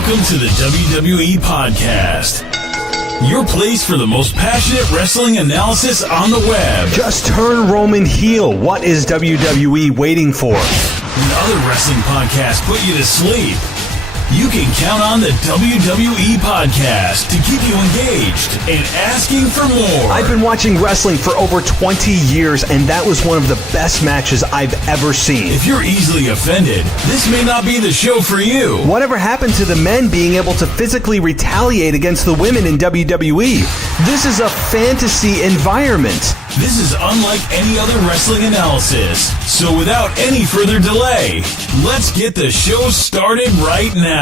Welcome to the WWE Podcast, your place for the most passionate wrestling analysis on the web. Just turn Roman heel. What is WWE waiting for? When other wrestling podcasts put you to sleep, you can count on the WWE Podcast to keep you engaged and asking for more. I've been watching wrestling for over 20 years, and that was one of the best matches I've ever seen. If you're easily offended, this may not be the show for you. Whatever happened to the men being able to physically retaliate against the women in WWE? This is a fantasy environment. This is unlike any other wrestling analysis. So without any further delay, let's get the show started right now.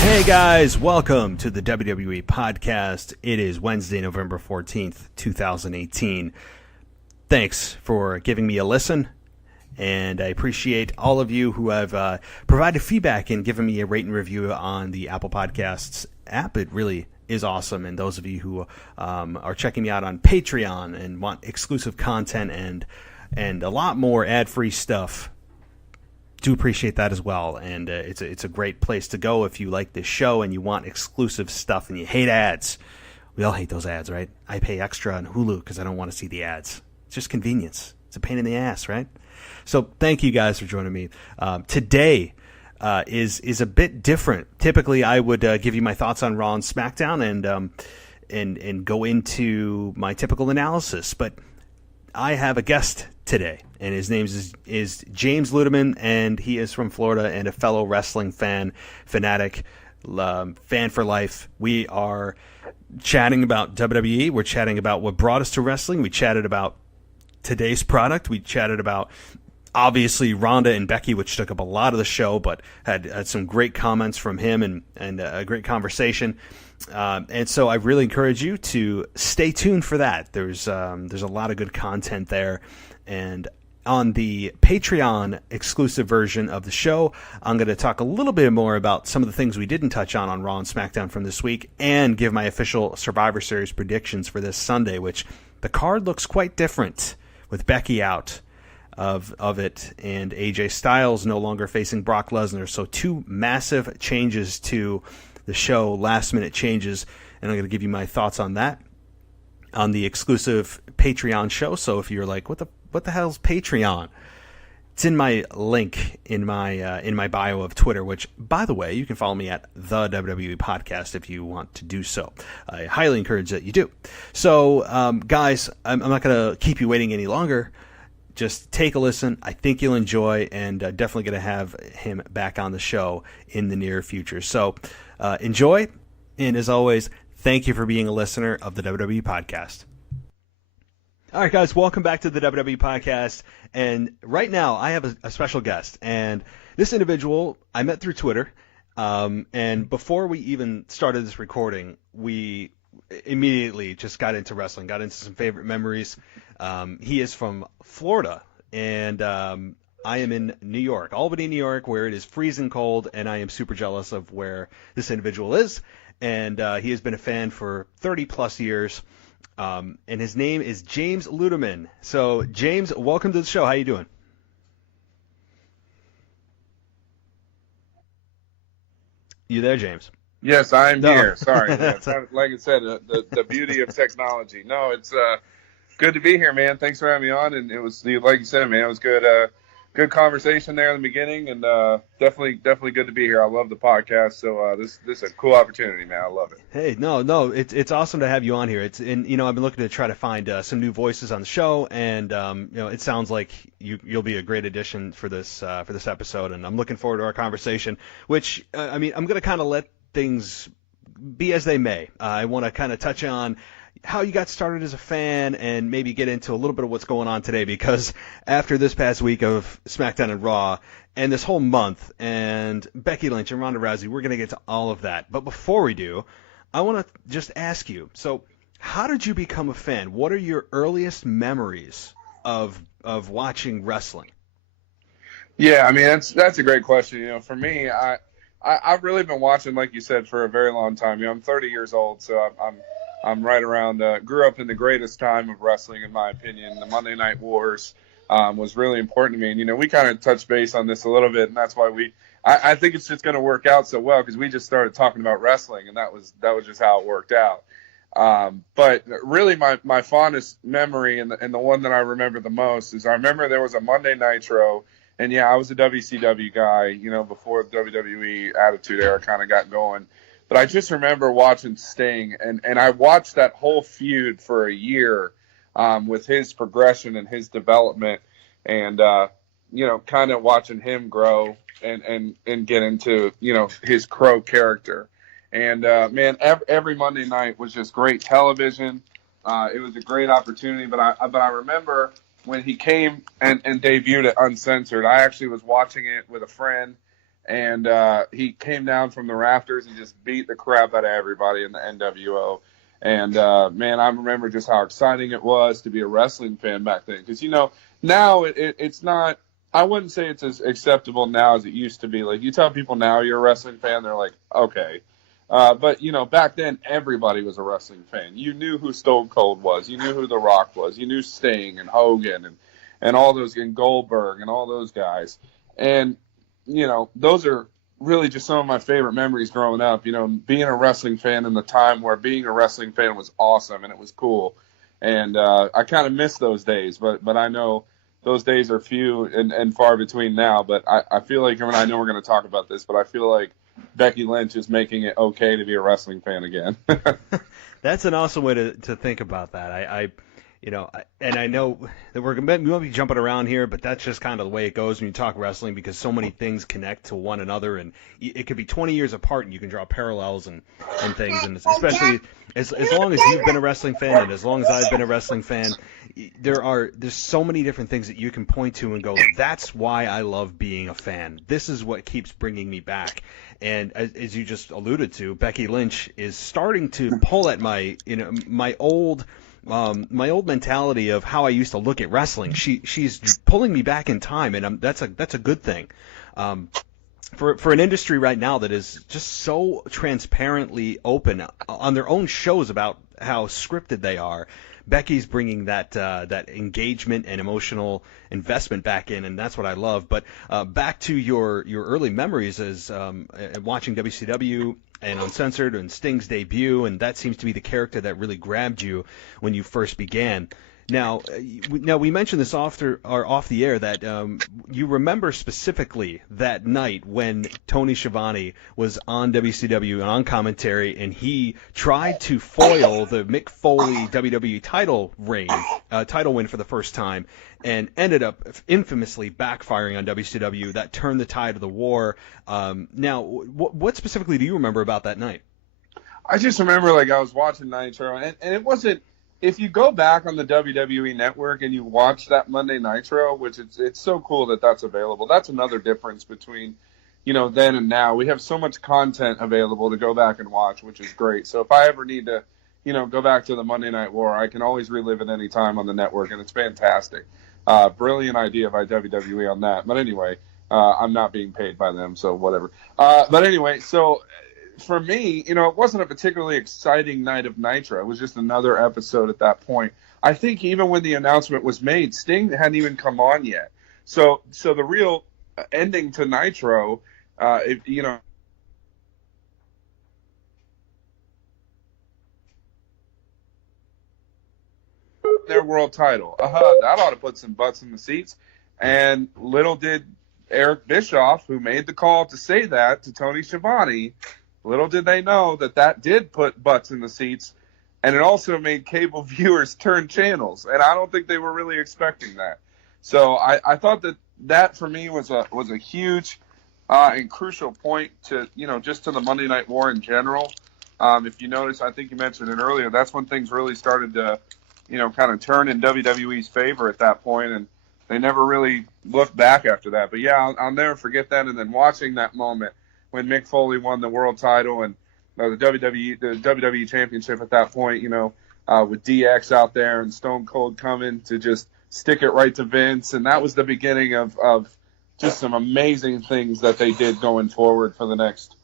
Hey guys, welcome to the WWE Podcast. It is Wednesday, November 14th, 2018. Thanks for giving me a listen, and I appreciate all of you who have provided feedback and given me a rate and review on the Apple Podcasts app. It really is awesome, and those of you who are checking me out on Patreon and want exclusive content and a lot more ad-free stuff, do appreciate that as well. And it's a great place to go if you like this show and you want exclusive stuff and you hate ads. We all hate those ads, right? I pay extra on Hulu because I don't want to see the ads. It's just convenience. It's a pain in the ass, right? So thank you guys for joining me. Today is a bit different. Typically, I would give you my thoughts on Raw and SmackDown and go into my typical analysis, but I have a guest today, and his name is James Ludeman, and he is from Florida and a fellow wrestling fanatic, fan for life. We are chatting about WWE. We're chatting about what brought us to wrestling. We chatted about today's product. We chatted about, obviously, Ronda and Becky, which took up a lot of the show, but had some great comments from him and a great conversation. And so I really encourage you to stay tuned for that. There's a lot of good content there. And on the Patreon exclusive version of the show, I'm going to talk a little bit more about some of the things we didn't touch on Raw and SmackDown from this week, and give my official Survivor Series predictions for this Sunday, which the card looks quite different with Becky out of it, and AJ Styles no longer facing Brock Lesnar. So two massive changes to the show, last minute changes, and I'm going to give you my thoughts on that on the exclusive Patreon show. So if you're like, what the hell's Patreon? It's in my link in my bio of Twitter, which, by the way, you can follow me at the WWE Podcast if you want to do so. I highly encourage that you do. So, guys, I'm not going to keep you waiting any longer. Just take a listen. I think you'll enjoy, and definitely going to have him back on the show in the near future. So enjoy, and as always, thank you for being a listener of the WWE Podcast. All right, guys, welcome back to the WWE Podcast. And right now, I have a special guest, and this individual I met through Twitter. And before we even started this recording, we immediately just got into wrestling, got into some favorite memories. He is from Florida, and I am in New York, Albany, New York, where it is freezing cold, and I am super jealous of where this individual is. And he has been a fan for 30-plus years, and his name is James Ludeman. So, James, welcome to the show. How you doing? You there, James? Yes, I'm No. here. Sorry. Like I said, the beauty of technology. No, it's good to be here, man. Thanks for having me on. And it was, like you said, man, it was good. Good conversation there in the beginning, and definitely good to be here. I love the podcast, so this is a cool opportunity, man. I love it. Hey, no, it's awesome to have you on here. I've been looking to try to find some new voices on the show, and it sounds like you'll be a great addition for this episode, and I'm looking forward to our conversation. Which I'm going to kind of let things be as they may. I want to kind of touch on how you got started as a fan, and maybe get into a little bit of what's going on today, because after this past week of SmackDown and Raw, and this whole month, and Becky Lynch and Ronda Rousey, we're going to get to all of that. But before we do, I want to just ask you, so how did you become a fan? What are your earliest memories of watching wrestling? Yeah, I mean, that's a great question. For me, I've really been watching, like you said, for a very long time. I'm 30 years old, so I'm right around, grew up in the greatest time of wrestling, in my opinion. The Monday Night Wars was really important to me. And, we kind of touched base on this a little bit, and that's why I think it's just going to work out so well because we just started talking about wrestling, and that was just how it worked out. But really, my fondest memory and the one that I remember the most is I remember there was a Monday Nitro, and yeah, I was a WCW guy, before the WWE Attitude Era kind of got going. But I just remember watching Sting, and I watched that whole feud for a year with his progression and his development, and kind of watching him grow and get into his Crow character. And man, every Monday night was just great television. It was a great opportunity. But I remember when he came and debuted at Uncensored, I actually was watching it with a friend, and he came down from the rafters and just beat the crap out of everybody in the NWO. And man, I remember just how exciting it was to be a wrestling fan back then. Because now it's not. I wouldn't say it's as acceptable now as it used to be. Like, you tell people now you're a wrestling fan, they're like, okay. But back then everybody was a wrestling fan. You knew who Stone Cold was. You knew who The Rock was. You knew Sting and Hogan and all those, and Goldberg and all those guys. And those are really just some of my favorite memories growing up. Being a wrestling fan in the time where being a wrestling fan was awesome and it was cool. And I kind of miss those days, but I know those days are few and far between now. But I feel like, I know we're going to talk about this, but I feel like Becky Lynch is making it okay to be a wrestling fan again. That's an awesome way to think about that. And I know that we might be jumping around here, but that's just kind of the way it goes when you talk wrestling, because so many things connect to one another, and it could be 20 years apart, and you can draw parallels and things. And especially as long as you've been a wrestling fan, and as long as I've been a wrestling fan, there's so many different things that you can point to and go, that's why I love being a fan. This is what keeps bringing me back. And as you just alluded to, Becky Lynch is starting to pull at my old mentality of how I used to look at wrestling. She's pulling me back in time, and that's a good thing. For an industry right now that is just so transparently open on their own shows about how scripted they are, Becky's bringing that engagement and emotional investment back in, and that's what I love. But back to your early memories as watching WCW and Uncensored and Sting's debut, and that seems to be the character that really grabbed you when you first began. Now we mentioned this off the air that you remember specifically that night when Tony Schiavone was on WCW and on commentary, and he tried to foil the Mick Foley WWE title win for the first time, and ended up infamously backfiring on WCW. That turned the tide of the war. Now, what specifically do you remember about that night? I just remember, I was watching Nitro, and it wasn't. If you go back on the WWE Network and you watch that Monday Nitro, which it's so cool that that's available. That's another difference between, then and now. We have so much content available to go back and watch, which is great. So if I ever need to, go back to the Monday Night War, I can always relive it any time on the network, and it's fantastic. Brilliant idea by WWE on that. But anyway, I'm not being paid by them, so whatever. But anyway, so for me, it wasn't a particularly exciting night of Nitro. It was just another episode at that point. I think even when the announcement was made, Sting hadn't even come on yet. So the real ending to Nitro, their world title. That ought to put some butts in the seats. And little did Eric Bischoff, who made the call to say that to Tony Schiavone, little did they know that did put butts in the seats, and it also made cable viewers turn channels, and I don't think they were really expecting that. So I thought that for me was a huge and crucial point to just to the Monday Night War in general. If you notice, I think you mentioned it earlier. That's when things really started to kind of turn in WWE's favor at that point, and they never really looked back after that. But yeah, I'll never forget that. And then watching that moment when Mick Foley won the world title and the WWE Championship at that point, with DX out there and Stone Cold coming to just stick it right to Vince, and that was the beginning of just some amazing things that they did going forward for the next,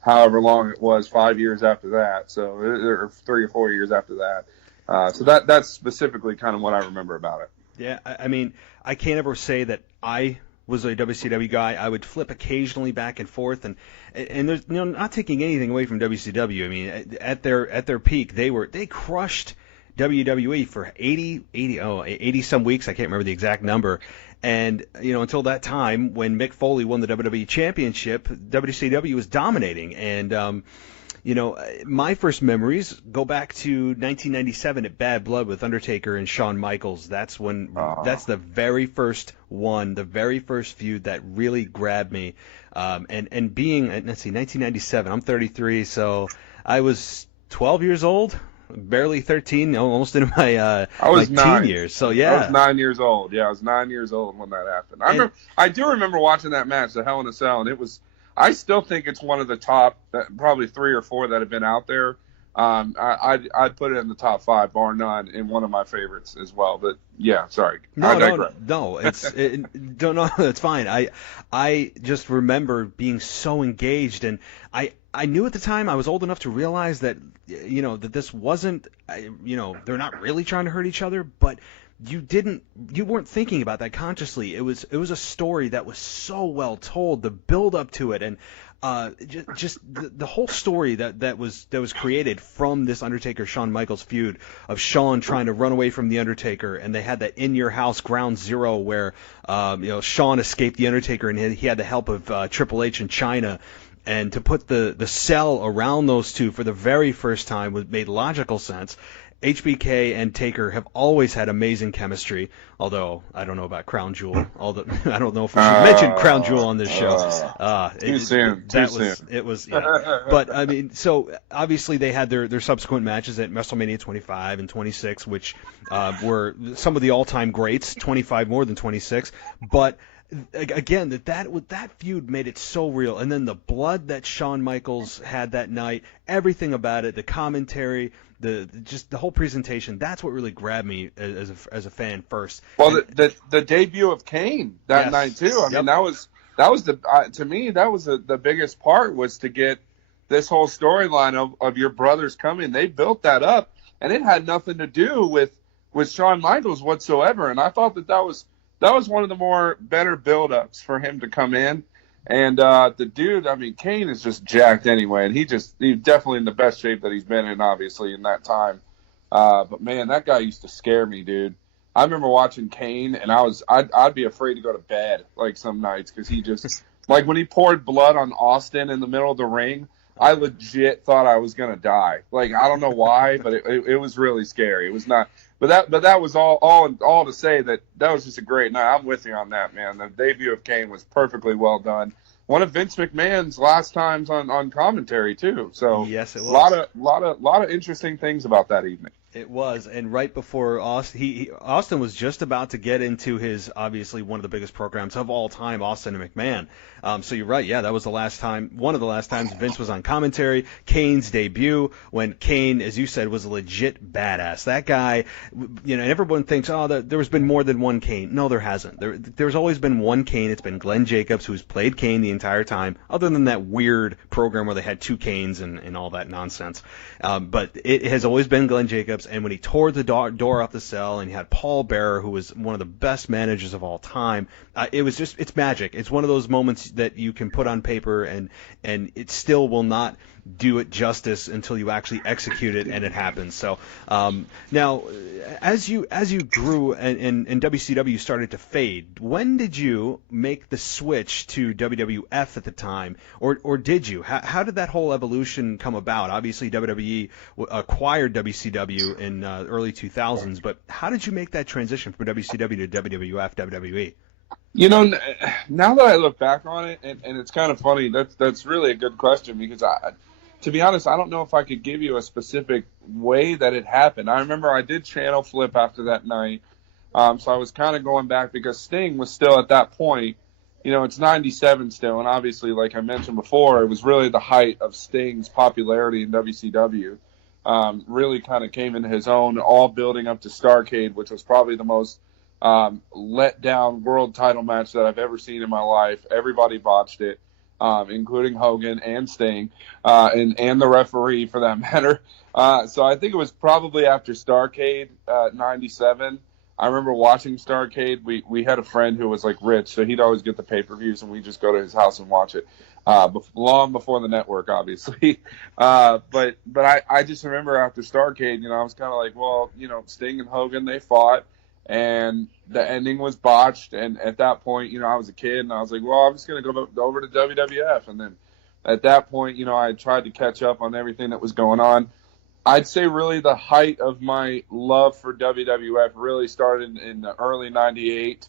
however long it was, 5 years after that, or 3 or 4 years after that. So that's specifically kind of what I remember about it. Yeah, I mean, I can't ever say that I was a WCW guy. I would flip occasionally back and forth, and there's not taking anything away from WCW. I mean, at their peak, they crushed WWE for 80 some weeks. I can't remember the exact number. And until that time when Mick Foley won the WWE Championship, WCW was dominating. And my first memories go back to 1997 at Bad Blood with Undertaker and Shawn Michaels. That's the very first one, the very first feud that really grabbed me. And being, let's see, 1997, I'm 33, so I was 12 years old, barely 13, almost into my teen years. So yeah, I was 9 years old. Yeah, I was 9 years old when that happened. I do remember watching that match, the Hell in a Cell, and it was. I still think it's one of the top, probably 3 or 4 that have been out there. I'd put it in the top 5, bar none, and one of my favorites as well. But yeah, sorry, I digress. No, it's fine. I just remember being so engaged, and I knew at the time, I was old enough to realize that that this wasn't they're not really trying to hurt each other, but you weren't thinking about that consciously. It was a story that was so well told, the build up to it, and just the whole story that was created from this Undertaker Shawn Michaels feud of Shawn trying to run away from the Undertaker, and they had that In Your House Ground Zero where Shawn escaped the Undertaker and he had the help of Triple H in China. And to put the cell around those two for the very first time made logical sense. HBK and Taker have always had amazing chemistry, although I don't know about Crown Jewel. I don't know if we should mention Crown Jewel on this show. Too soon. It was, yeah. But, I mean, so obviously they had their subsequent matches at WrestleMania 25 and 26, which were some of the all-time greats, 25 more than 26. But again, that feud made it so real, and then the blood that Shawn Michaels had that night, everything about it, the commentary, the whole presentation, that's what really grabbed me as a fan first. Well, the debut of Kane that night too. I mean, that was to me that was the biggest part, was to get this whole storyline of your brothers coming. They built that up, and it had nothing to do with Shawn Michaels whatsoever. And I thought that was one of the better build-ups for him to come in. And the dude, I mean, Kane is just jacked anyway, and he's definitely in the best shape that he's been in, obviously, in that time. But man, that guy used to scare me, dude. I remember watching Kane, and I'd be afraid to go to bed like some nights, because he just like when he poured blood on Austin in the middle of the ring, I legit thought I was gonna die. Like, I don't know why, but it was really scary. It was not. But that was all to say that was just a great night. I'm with you on that, man. The debut of Kane was perfectly well done. One of Vince McMahon's last times on commentary too. So yes, it was. A lot of interesting things about that evening. It was, and right before Austin was just about to get into his, obviously, one of the biggest programs of all time, Austin and McMahon. So you're right, yeah, that was one of the last times Vince was on commentary. Kane's debut, when Kane, as you said, was a legit badass. That guy, everyone thinks, there's been more than one Kane. No, there hasn't. There's always been one Kane. It's been Glenn Jacobs, who's played Kane the entire time, other than that weird program where they had 2 Kanes and all that nonsense. But it has always been Glenn Jacobs. And when he tore the door off the cell, and he had Paul Bearer, who was one of the best managers of all time, it's magic. It's one of those moments that you can put on paper, and it still will not do it justice until you actually execute it and it happens. So now, as you grew and WCW started to fade, when did you make the switch to WWF at the time, or did you? How did that whole evolution come about? Obviously, WWE acquired WCW in early 2000s, but how did you make that transition from WCW to WWF, WWE? Now that I look back on it, and it's kind of funny, that's really a good question, because to be honest, I don't know if I could give you a specific way that it happened. I remember I did channel flip after that night, so I was kind of going back, because Sting was still at that point, it's 97 still, and obviously, like I mentioned before, it was really the height of Sting's popularity in WCW. Really kind of came into his own, all building up to Starrcade, which was probably the most let down world title match that I've ever seen in my life. Everybody botched it, including Hogan and Sting, and the referee for that matter. So I think it was probably after Starrcade, 97. I remember watching Starrcade. We had a friend who was like rich, so he'd always get the pay-per-views, and we'd just go to his house and watch it. Long before the network, obviously. But I just remember after Starrcade, I was kind of like, well, Sting and Hogan, they fought, and the ending was botched. And at that point, I was a kid, and I was like, well, I'm just going to go over to WWF. And then at that point, I tried to catch up on everything that was going on. I'd say really the height of my love for WWF really started in the early '98,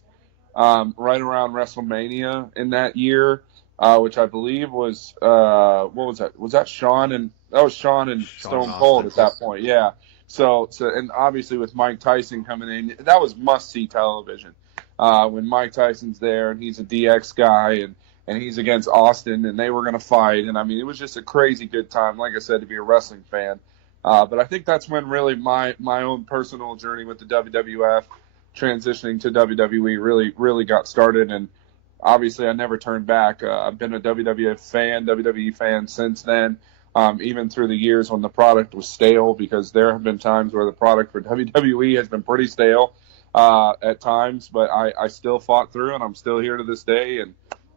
right around WrestleMania in that year, which I believe was what was that? Was that Shawn and Stone Cold at that point? Yeah. So and obviously with Mike Tyson coming in, that was must-see television. When Mike Tyson's there and he's a DX guy and he's against Austin and they were going to fight, and I mean it was just a crazy good time. Like I said, to be a wrestling fan. But I think that's when really my own personal journey with the WWF, transitioning to WWE, really got started. And obviously, I never turned back. I've been a WWE fan since then, even through the years when the product was stale, because there have been times where the product for WWE has been pretty stale at times. But I still fought through, and I'm still here to this day,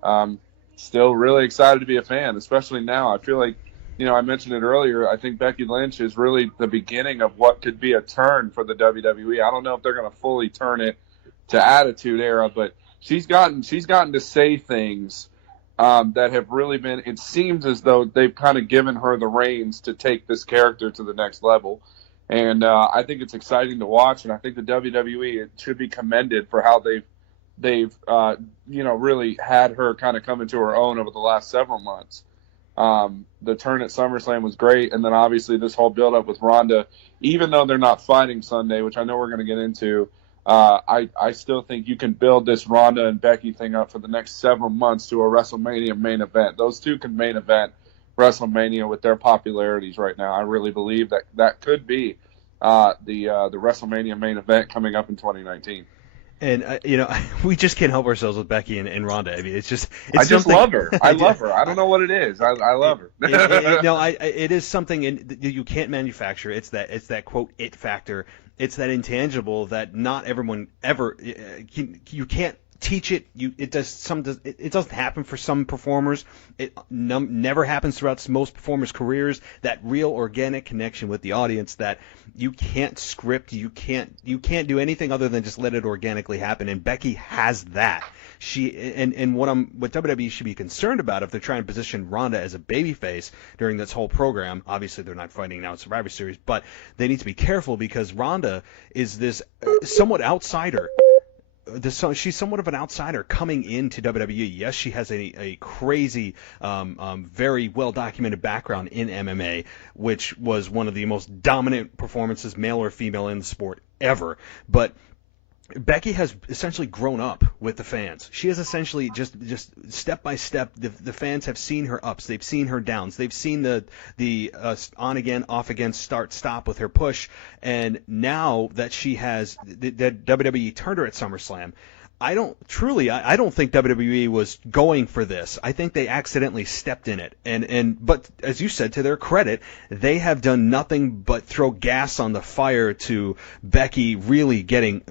and still really excited to be a fan, especially now. I feel like, I mentioned it earlier. I think Becky Lynch is really the beginning of what could be a turn for the WWE. I don't know if they're going to fully turn it to Attitude Era, but she's gotten to say things that have really been. It seems as though they've kind of given her the reins to take this character to the next level, and I think it's exciting to watch. And I think the WWE, it should be commended for how they've really had her kind of come into her own over the last several months. The turn at SummerSlam was great, and then obviously this whole build-up with Ronda, even though they're not fighting Sunday, which I know we're going to get into, I still think you can build this Ronda and Becky thing up for the next several months to a WrestleMania main event. Those two can main event WrestleMania with their popularities right now. I really believe that could be the WrestleMania main event coming up in 2019. And we just can't help ourselves with Becky and Ronda. I mean, I just love her. I love her. I don't know what it is. I love her. It is something you can't manufacture. It's that quote it factor. It's that intangible that not everyone ever. You can't teach it. It doesn't happen for some performers. It never happens throughout most performers' careers. That real organic connection with the audience that you can't script. You can't do anything other than just let it organically happen. And Becky has that. What WWE should be concerned about if they're trying to position Ronda as a babyface during this whole program. Obviously, they're not fighting now at Survivor Series, but they need to be careful because Ronda is this somewhat outsider. She's somewhat of an outsider coming into WWE. Yes, she has a crazy, very well-documented background in MMA, which was one of the most dominant performances, male or female, in the sport ever. But Becky has essentially grown up with the fans. She has essentially just step by step. The fans have seen her ups. They've seen her downs. They've seen the on again, off again, start stop with her push. And now that she has that WWE turned her at SummerSlam, I don't think WWE was going for this. I think they accidentally stepped in it. But as you said, to their credit, they have done nothing but throw gas on the fire to Becky really getting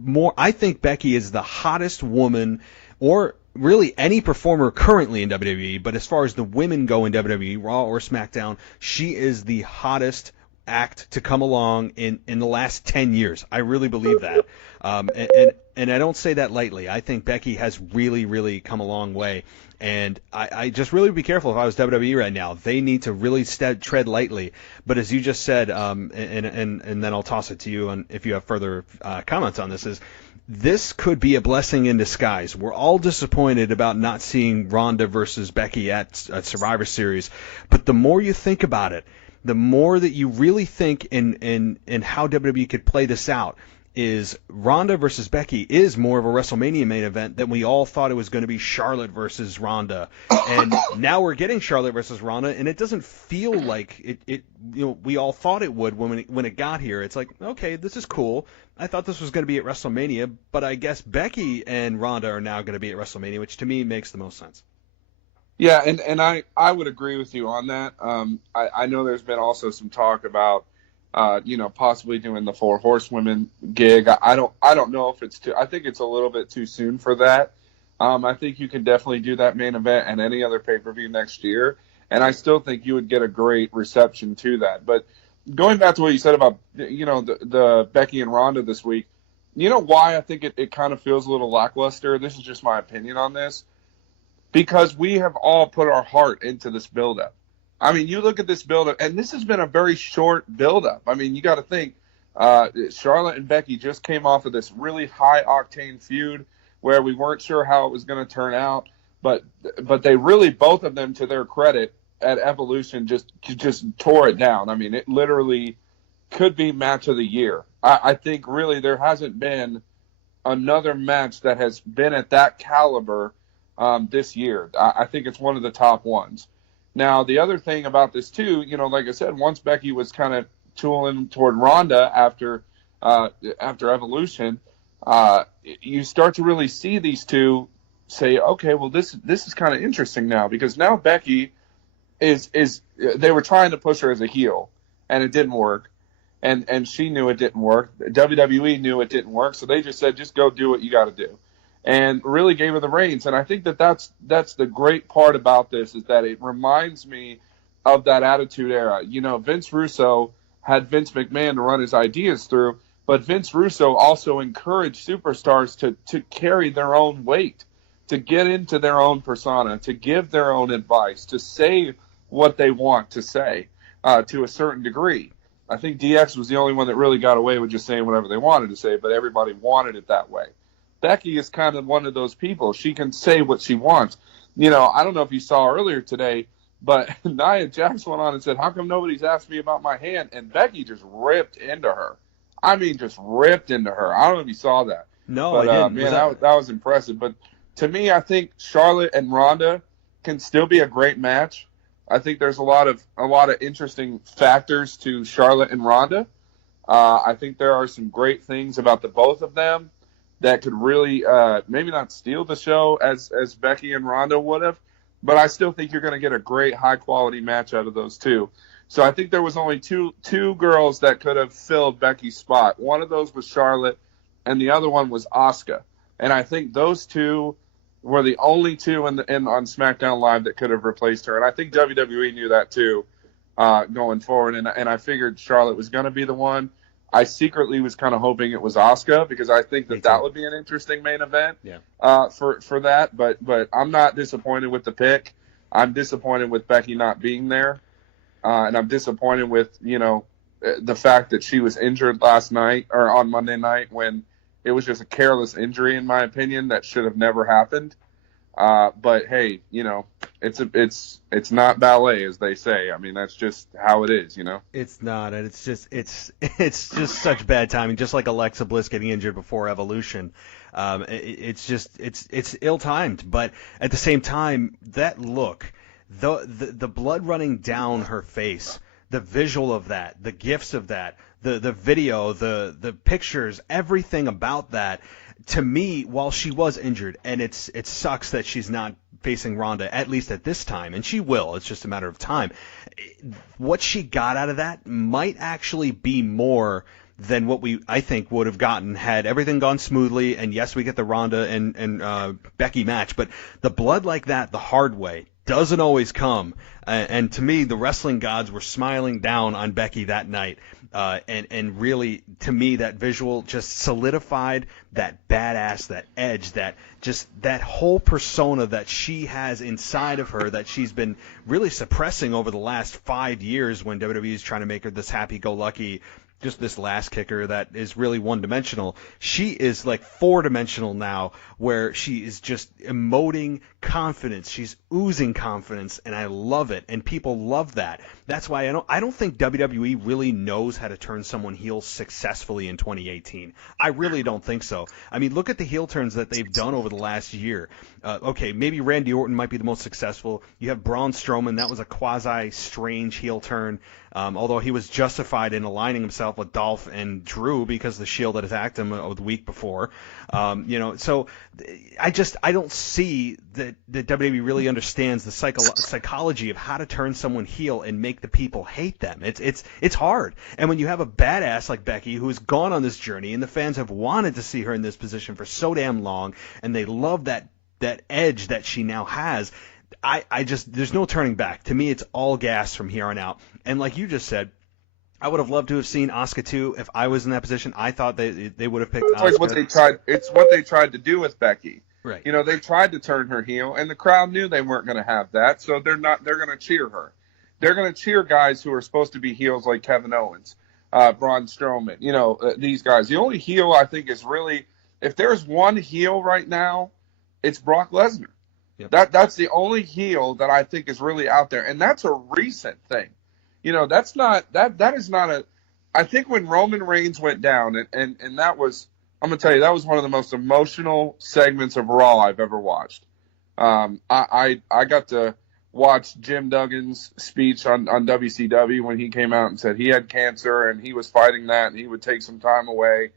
more. I think Becky is the hottest woman, or really any performer currently in WWE, but as far as the women go in WWE, Raw or SmackDown, she is the hottest act to come along in the last 10 years. I really believe that. And I don't say that lightly. I think Becky has really, really come a long way. And I just really would be careful if I was WWE right now. They need to really tread lightly. But as you just said, and then I'll toss it to you, and if you have further comments on this could be a blessing in disguise. We're all disappointed about not seeing Ronda versus Becky at Survivor Series. But the more you think about it, the more that you really think in how WWE could play this out, is Ronda versus Becky is more of a WrestleMania main event than we all thought it was going to be Charlotte versus Ronda. And now we're getting Charlotte versus Ronda, and it doesn't feel like it we all thought it would when it got here. It's like, okay, this is cool. I thought this was going to be at WrestleMania, but I guess Becky and Ronda are now going to be at WrestleMania, which to me makes the most sense. Yeah, and I would agree with you on that. I know there's been also some talk about possibly doing the 4 Horsewomen gig. I don't know if it's too. I think it's a little bit too soon for that. I think you can definitely do that main event and any other pay-per-view next year, and I still think you would get a great reception to that. But going back to what you said about the Becky and Ronda this week, you know why I think it kind of feels a little lackluster? This is just my opinion on this. Because we have all put our heart into this buildup. I mean, you look at this buildup, and this has been a very short buildup. I mean, you got to think, Charlotte and Becky just came off of this really high-octane feud where we weren't sure how it was going to turn out, but they really, both of them, to their credit, at Evolution just tore it down. I mean, it literally could be match of the year. I think really there hasn't been another match that has been at that caliber this year. I think it's one of the top ones. Now, the other thing about this, too, like I said, once Becky was kind of tooling toward Ronda after Evolution, you start to really see these two say, okay, well, this is kind of interesting now, because now Becky is they were trying to push her as a heel, and it didn't work. And she knew it didn't work. WWE knew it didn't work, so they just said, just go do what you got to do. And really gave her the reins. And I think that's the great part about this, is that it reminds me of that Attitude Era. Vince Russo had Vince McMahon to run his ideas through, but Vince Russo also encouraged superstars to carry their own weight, to get into their own persona, to give their own advice, to say what they want to say to a certain degree. I think DX was the only one that really got away with just saying whatever they wanted to say, but everybody wanted it that way. Becky is kind of one of those people. She can say what she wants. I don't know if you saw earlier today, but Nia Jax went on and said, how come nobody's asked me about my hand? And Becky just ripped into her. I mean, just ripped into her. I don't know if you saw that. No, but, I didn't. Man, that was impressive. But to me, I think Charlotte and Ronda can still be a great match. I think there's a lot of interesting factors to Charlotte and Ronda. I think there are some great things about the both of them that could really maybe not steal the show as Becky and Ronda would have, but I still think you're going to get a great high-quality match out of those two. So I think there was only two girls that could have filled Becky's spot. One of those was Charlotte, and the other one was Asuka. And I think those two were the only two on SmackDown Live that could have replaced her. And I think WWE knew that too going forward. And I figured Charlotte was going to be the one. I secretly was kind of hoping it was Asuka, because I think that would be an interesting main event for that. But I'm not disappointed with the pick. I'm disappointed with Becky not being there. And I'm disappointed with, the fact that she was injured last night or on Monday night, when it was just a careless injury, in my opinion, that should have never happened. But hey, it's not ballet, as they say. I mean, that's just how it is, It's not, and it's just such bad timing. Just like Alexa Bliss getting injured before Evolution, it's ill-timed. But at the same time, that look, the blood running down her face, the visual of that, the gifs of that, the video, the pictures, everything about that. To me, while she was injured, and it sucks that she's not facing Ronda, at least at this time, and she will, it's just a matter of time, what she got out of that might actually be more than what I think would have gotten had everything gone smoothly. And yes, we get the Ronda and Becky match, but the blood like that, the hard way, doesn't always come. And to me, the wrestling gods were smiling down on Becky that night. And really, to me, that visual just solidified that badass, that edge, that whole persona that she has inside of her, that she's been really suppressing over the last 5 years, when WWE is trying to make her this happy-go-lucky, just this last kicker that is really one-dimensional. She is like four-dimensional now, where she is just emoting confidence. She's oozing confidence, and I love it, and people love that. That's why I don't think WWE really knows how to turn someone heel successfully in 2018. I really don't think so. I mean, look at the heel turns that they've done over the last year. Okay, maybe Randy Orton might be the most successful. You have Braun Strowman. That was a quasi-strange heel turn. although he was justified in aligning himself with Dolph and Drew because the Shield had attacked him the week before. So I don't see that WWE really understands the psychology of how to turn someone heel and make the people hate them. It's hard. And when you have a badass like Becky who's gone on this journey and the fans have wanted to see her in this position for so damn long, and they love that edge that she now has, there's no turning back. To me, it's all gas from here on out. And like you just said, I would have loved to have seen Asuka too. If I was in that position, I thought they would have picked Asuka. It's what they tried to do with Becky. Right. They tried to turn her heel, and the crowd knew they weren't going to have that, so they're going to cheer her. They're going to cheer guys who are supposed to be heels like Kevin Owens, Braun Strowman, these guys. The only heel I think is really, if there's one heel right now, it's Brock Lesnar. Yep. That's the only heel that I think is really out there, and that's a recent thing. That's not that is not a. I think when Roman Reigns went down, and that was, I'm gonna tell you, that was one of the most emotional segments of Raw I've ever watched. I got to watch Jim Duggan's speech on WCW when he came out and said he had cancer and he was fighting that and he would take some time away.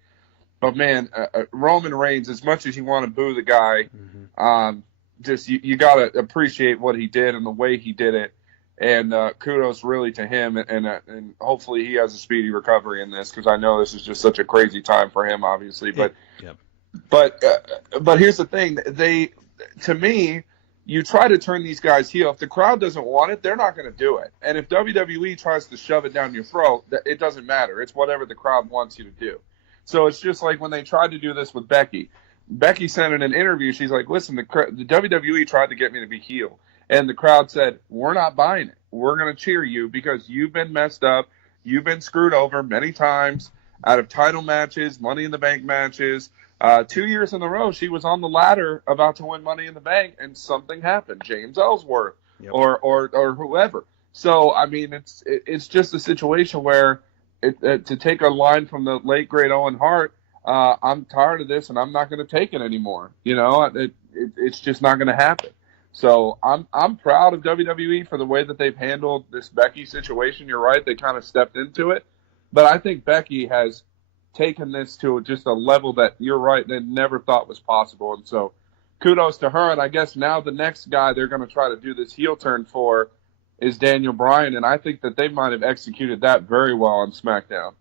But man, Roman Reigns, as much as you want to boo the guy, just you got to appreciate what he did and the way he did it. And kudos really to him, and hopefully he has a speedy recovery in this, because I know this is just such a crazy time for him, obviously. But but here's the thing: to me, you try to turn these guys heel. If the crowd doesn't want it, they're not going to do it. And if WWE tries to shove it down your throat, it doesn't matter. It's whatever the crowd wants you to do. So it's just like when they tried to do this with Becky. Becky said in an interview, she's like, "Listen, the WWE tried to get me to be heel." And the crowd said, "We're not buying it. We're going to cheer you because you've been messed up. You've been screwed over many times out of title matches, Money in the Bank matches. 2 years in a row, she was on the ladder about to win Money in the Bank, and something happened. James Ellsworth or whoever. So, I mean, it's just a situation where to take a line from the late, great Owen Hart, I'm tired of this, and I'm not going to take it anymore. It's just not going to happen. So I'm proud of WWE for the way that they've handled this Becky situation. You're right, they kind of stepped into it. But I think Becky has taken this to just a level that, you're right, they never thought was possible. And so kudos to her. And I guess now the next guy they're going to try to do this heel turn for is Daniel Bryan. And I think that they might have executed that very well on SmackDown.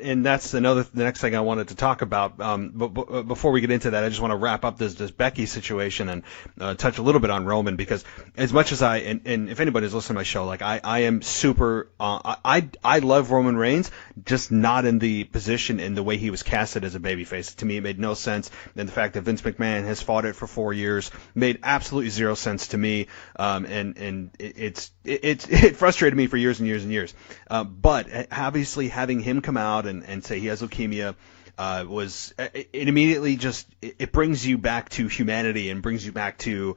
And that's the next thing I wanted to talk about. But before we get into that, I just want to wrap up this Becky situation and touch a little bit on Roman, because as much as and if anybody's listening to my show, like I am super, I love Roman Reigns, just not in the position and the way he was casted as a babyface. To me, it made no sense. And the fact that Vince McMahon has fought it for 4 years made absolutely zero sense to me. And it frustrated me for years and years and years. But obviously having him come out and say he has leukemia it immediately it brings you back to humanity and brings you back to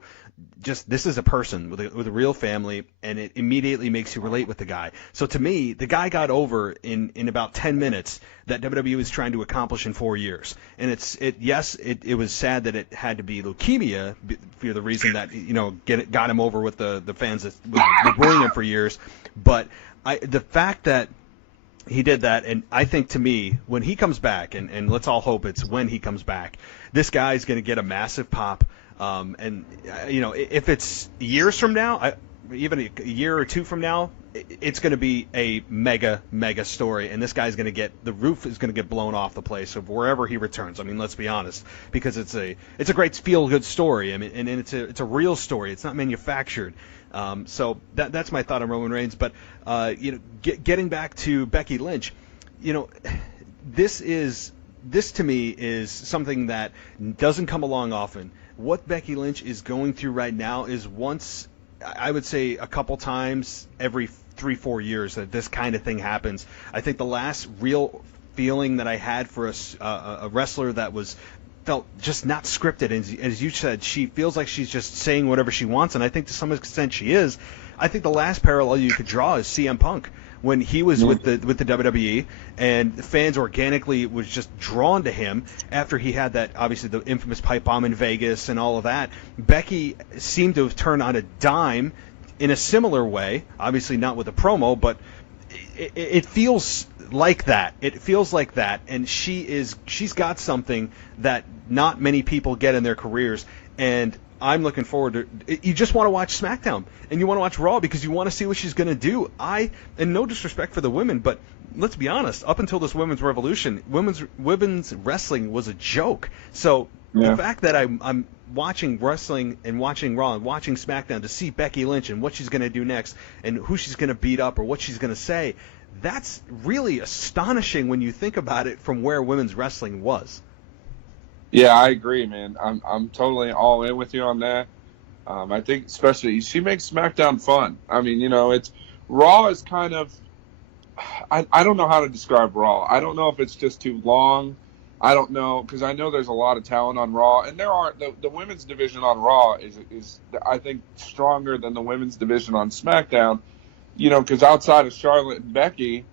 just, this is a person with a real family, and it immediately makes you relate with the guy. So to me, the guy got over in about 10 minutes that WWE was trying to accomplish in 4 years. And it was sad that it had to be leukemia for the reason that got him over with the fans that were booing him for years. But the fact that he did that, and I think, to me, when he comes back, and let's all hope it's when he comes back, this guy's going to get a massive pop. If it's years from now, even a year or two from now, it's going to be a mega story, and this guy's going to the roof is going to get blown off the place of wherever he returns. I mean, let's be honest, because it's a great feel-good story. I mean, and it's a real story. It's not manufactured. So that's my thought on Roman Reigns. But getting back to Becky Lynch, this to me is something that doesn't come along often. What Becky Lynch is going through right now is I would say a couple times every 3-4 years that this kind of thing happens. I think the last real feeling that I had for a wrestler that felt just not scripted, and as you said, she feels like she's just saying whatever she wants, and I think to some extent she is. I think the last parallel you could draw is CM Punk, when he was with the WWE, and the fans organically was just drawn to him after he had that, obviously, the infamous pipe bomb in Vegas and all of that. Becky seemed to have turned on a dime in a similar way, obviously not with a promo, but it feels like that. It feels like that, and she's got something that not many people get in their careers, and I'm looking forward to. You just want to watch SmackDown and you want to watch Raw because you want to see what she's going to do. And no disrespect for the women, but let's be honest. Up until this women's revolution, women's wrestling was a joke. So the fact that I'm watching wrestling and watching Raw and watching SmackDown to see Becky Lynch and what she's going to do next and who she's going to beat up or what she's going to say, that's really astonishing when you think about it from where women's wrestling was. Yeah, I agree, man. I'm totally all in with you on that. I think especially she makes SmackDown fun. I mean, it's Raw is kind of I don't know how to describe Raw. I don't know if it's just too long. I don't know because I know there's a lot of talent on Raw, and there are the women's division on Raw is I think stronger than the women's division on SmackDown. Because outside of Charlotte and Becky,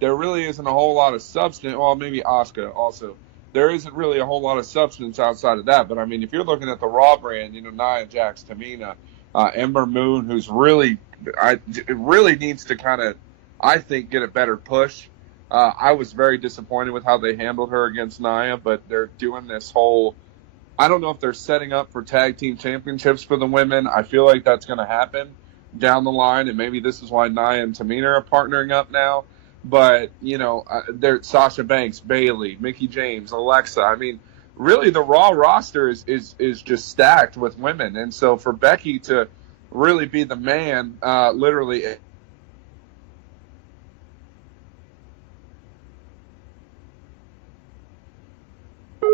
there really isn't a whole lot of substance. Well, maybe Asuka also. There isn't really a whole lot of substance outside of that. But, I mean, if you're looking at the Raw brand, Nia Jax, Tamina, Ember Moon, who's really needs to kind of, I think, get a better push. I was very disappointed with how they handled her against Nia, but they're doing this whole – I don't know if they're setting up for tag team championships for the women. I feel like that's going to happen down the line, and maybe this is why Nia and Tamina are partnering up now. But, there's Sasha Banks, Bayley, Mickie James, Alexa. I mean, really the Raw roster is just stacked with women. And so for Becky to really be the man, literally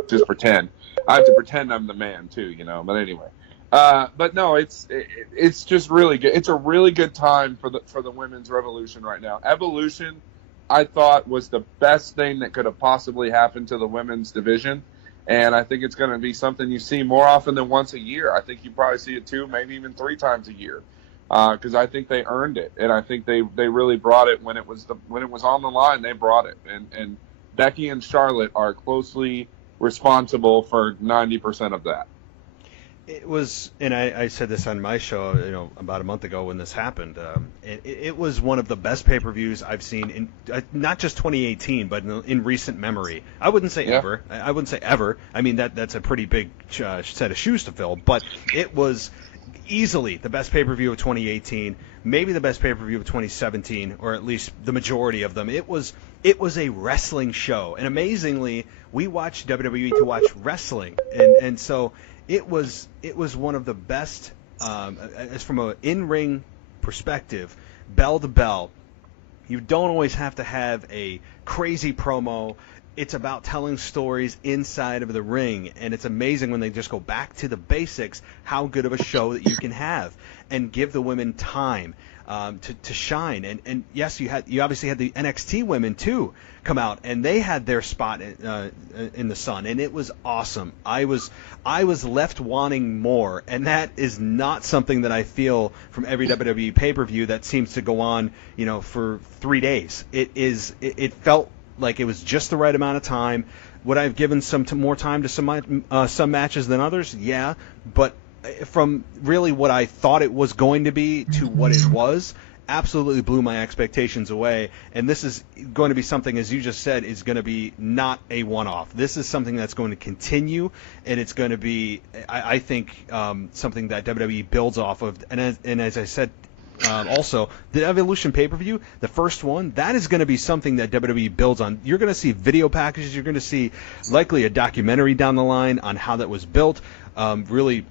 just pretend. I have to pretend I'm the man too, but anyway. But no, it's just really good. It's a really good time for the women's revolution right now. Evolution, I thought, was the best thing that could have possibly happened to the women's division, and I think it's going to be something you see more often than once a year. I think you probably see it 2, maybe even 3 times a year, because I think they earned it, and I think they really brought it when it was on the line. They brought it, and Becky and Charlotte are closely responsible for 90% of that. It was, and I said this on my show, about a month ago when this happened. It was one of the best pay-per-views I've seen in not just 2018, but in recent memory. I wouldn't say ever. I wouldn't say ever. I mean, that's a pretty big set of shoes to fill. But it was easily the best pay-per-view of 2018, maybe the best pay-per-view of 2017, or at least the majority of them. It was a wrestling show, and amazingly, we watched WWE to watch wrestling, and so. It was one of the best, as from an in-ring perspective, bell to bell. You don't always have to have a crazy promo. It's about telling stories inside of the ring, and it's amazing when they just go back to the basics, how good of a show that you can have, and give the women time to shine. And yes, you obviously had the NXT women too come out, and they had their spot in the sun, and it was awesome. I was left wanting more, and that is not something that I feel from every WWE pay-per-view that seems to go on, for 3 days. It felt like it was just the right amount of time. Would I have given some more time to some matches than others? Yeah, but from really what I thought it was going to be to what it was, absolutely blew my expectations away. And this is going to be something, as you just said, is going to be not a one-off. This is something that's going to continue, and it's going to be, I think, something that WWE builds off of. And as I said, also, the Evolution pay-per-view, the first one, that is going to be something that WWE builds on. You're going to see video packages. You're going to see likely a documentary down the line on how that was built, really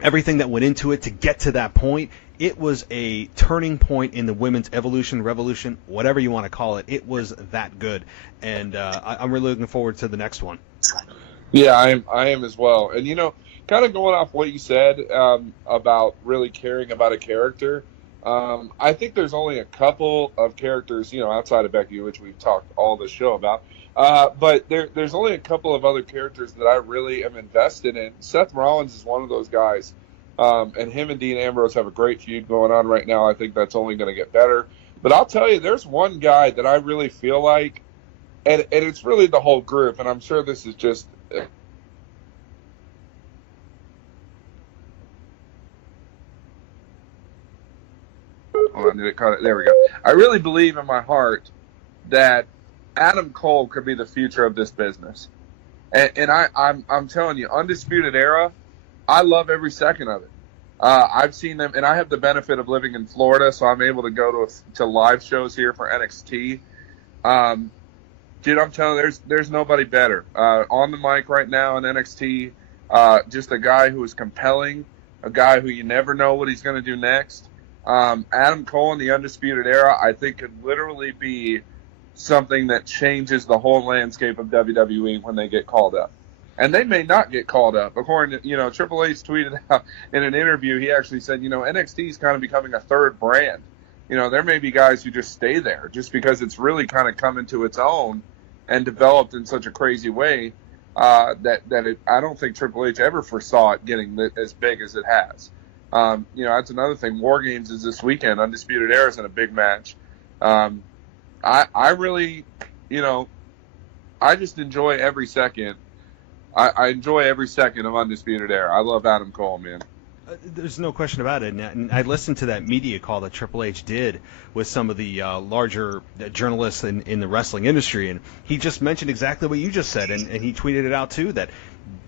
everything that went into it to get to that point. It was a turning point in the women's evolution, revolution, whatever you want to call it. It was that good, and I'm really looking forward to the next one. Yeah, I am as well. And, kind of going off what you said about really caring about a character, I think there's only a couple of characters, outside of Becky, which we've talked all the show about, but there's only a couple of other characters that I really am invested in. Seth Rollins is one of those guys. And him and Dean Ambrose have a great feud going on right now. I think that's only going to get better. But I'll tell you, there's one guy that I really feel like, and it's really the whole group, and I'm sure this is just Hold on, did it cut it? There we go. I really believe in my heart that Adam Cole could be the future of this business. And I'm telling you, Undisputed Era, I love every second of it. I've seen them, and I have the benefit of living in Florida, so I'm able to go to live shows here for NXT. Dude, I'm telling you, there's nobody better. On the mic right now in NXT, just a guy who is compelling, a guy who you never know what he's going to do next. Adam Cole in the Undisputed Era, I think, could literally be something that changes the whole landscape of WWE when they get called up. And they may not get called up. According to, Triple H tweeted out in an interview, he actually said, NXT is kind of becoming a third brand. There may be guys who just stay there just because it's really kind of come into its own and developed in such a crazy way that I don't think Triple H ever foresaw it getting as big as it has. That's another thing. War Games is this weekend. Undisputed Era is in a big match. I really, I just enjoy every second. I enjoy every second of Undisputed Era. I love Adam Cole, man. There's no question about it. And I listened to that media call that Triple H did with some of the larger journalists in the wrestling industry, and he just mentioned exactly what you just said, and he tweeted it out too, that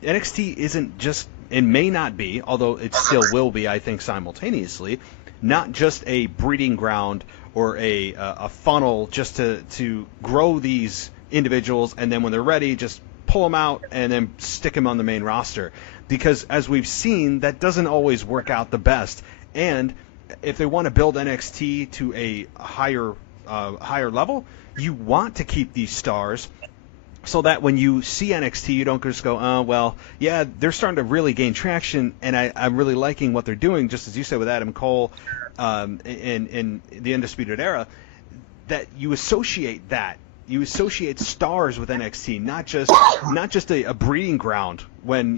NXT isn't just, and may not be, although it still will be, I think, simultaneously, not just a breeding ground or a funnel just to grow these individuals, and then when they're ready, just pull them out and then stick them on the main roster. Because as we've seen, that doesn't always work out the best. And if they want to build NXT to a higher level, you want to keep these stars so that when you see NXT, you don't just go, oh, well, yeah, they're starting to really gain traction, and I'm really liking what they're doing, just as you said with Adam Cole in the Undisputed Era, that you associate that. You associate stars with NXT, not just a breeding ground when,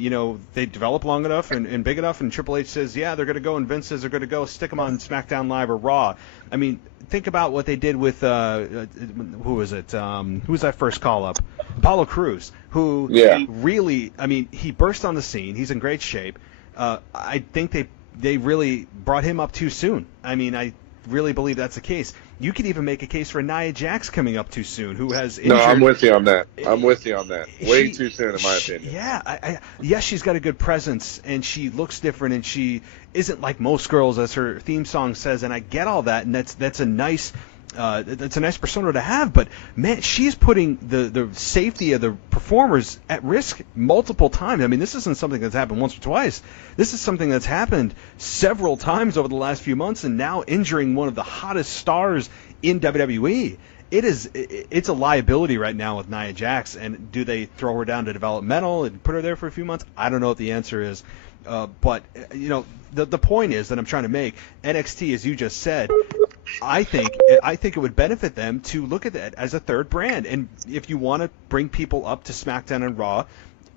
they develop long enough and big enough, and Triple H says, yeah, they're going to go, and Vince says they're going to go, stick them on SmackDown Live or Raw. I mean, think about what they did with, who was it? Who was that first call-up? Apollo Crews, who really, he burst on the scene. He's in great shape. I think they really brought him up too soon. I really believe that's the case. You could even make a case for Nia Jax coming up too soon, who has injured. No, I'm with you on that. Way too soon, in my opinion. Yeah, yes, she's got a good presence, and she looks different, and she isn't like most girls, as her theme song says, and I get all that, and that's a nice persona to have, but man, she's putting the safety of the performers at risk multiple times. This isn't something that's happened once or twice. This is something that's happened several times over the last few months, and now injuring one of the hottest stars in WWE. It's a liability right now with Nia Jax, and do they throw her down to developmental and put her there for a few months? I don't know what the answer is, but the point is that I'm trying to make, NXT, as you just said, I think it would benefit them to look at that as a third brand. And if you want to bring people up to SmackDown and Raw,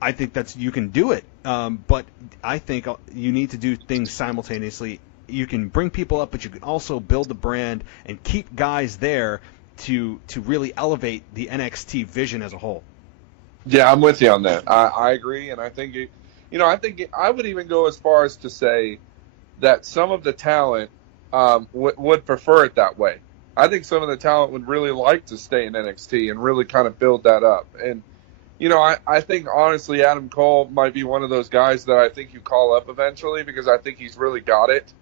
I think you can do it. But I think you need to do things simultaneously. You can bring people up, but you can also build the brand and keep guys there to really elevate the NXT vision as a whole. Yeah, I'm with you on that. I agree, and I think I would even go as far as to say that some of the talent would prefer it that way. I think some of the talent would really like to stay in NXT and really kind of build that up. And, I think, honestly, Adam Cole might be one of those guys that I think you call up eventually, because I think he's really got it.